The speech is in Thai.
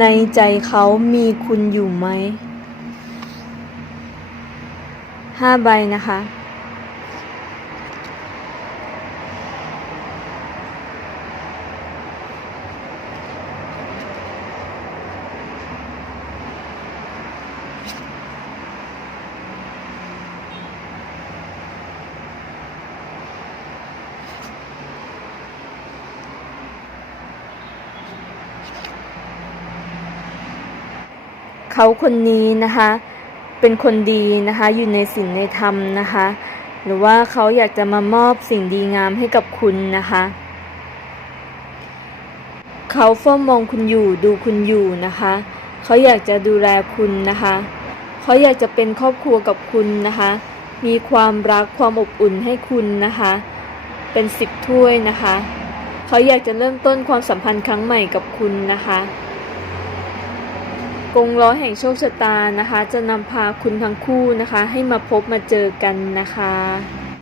ในใจเขามีคุณอยู่ไหมห้าใบนะคะ เขาคนนี้นะคะเป็นคนดีนะคะอยู่ในศีลในธรรมนะคะ หรือว่าเขาอยากจะมามอบสิ่งดีงามให้กับคุณนะคะเขาเฝ้ามองคุณอยู่ดูคุณอยู่นะคะ เขาอยากจะดูแลคุณนะคะ เขาอยากจะเป็นครอบครัวกับคุณนะคะ มีความรักความอบอุ่นให้คุณนะคะ เป็นสิบถ้วยนะคะ เขาอยากจะเริ่มต้นความสัมพันธ์ครั้งใหม่กับคุณนะคะ กงล้อแห่งโชคชะตานะคะ จะนำพาคุณทั้งคู่นะคะ ให้มาพบมาเจอกันนะคะ